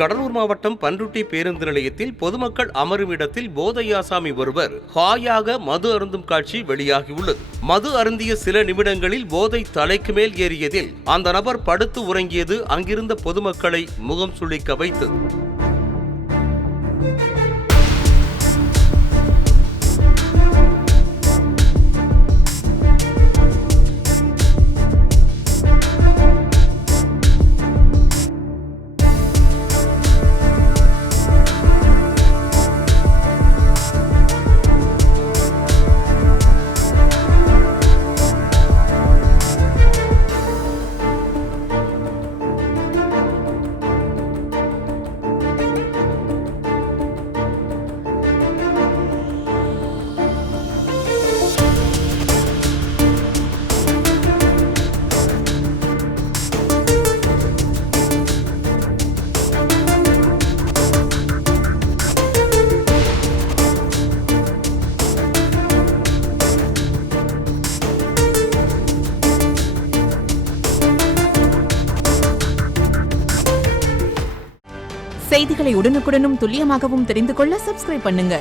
கடலூர் மாவட்டம் பன்ருட்டி பேருந்து நிலையத்தில் பொதுமக்கள் அமரும் இடத்தில் போதை ஆசாமி ஒருவர் ஹாயாக மது அருந்தும் காட்சி வெளியாகியுள்ளது. மது அருந்திய சில நிமிடங்களில் போதை தலைக்கு மேல் ஏறியதில் அந்த நபர் படுத்து உறங்கியது அங்கிருந்த பொதுமக்களை முகம் சுளிக்க வைத்தது. செய்திகளை உடனுக்குடனும் துல்லியமாகவும் தெரிந்து கொள்ள சப்ஸ்கிரைப் பண்ணுங்க.